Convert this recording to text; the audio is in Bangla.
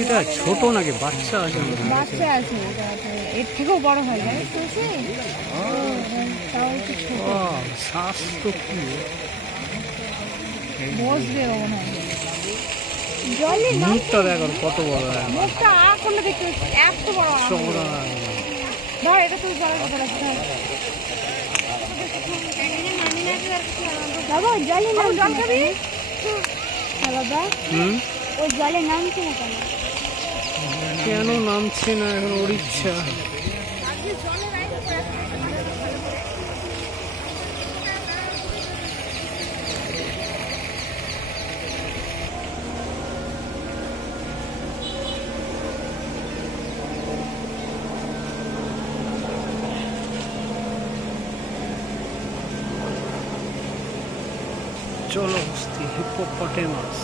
এটা ছোট নাকি বাচ্চা আছে? বাচ্চা আছে, এর থেকেও বড় হয় যায় তো সে। তাও একটু ছোট। শ্বাস তো কি বসবে ও মনে হয়। জলে মুখটা দেখো কত বড়, মুখটা আ করলে দেখতে এত বড়। ধর এটা তো জলের কথা রাখতে হবে। বাবা জলে নাম জল খাবি? হ্যাঁ বাবা। ও জলে নামছে না কেন? কেন নামছে না এখন ওর ইচ্ছা। চলো হিপোপটেমাস।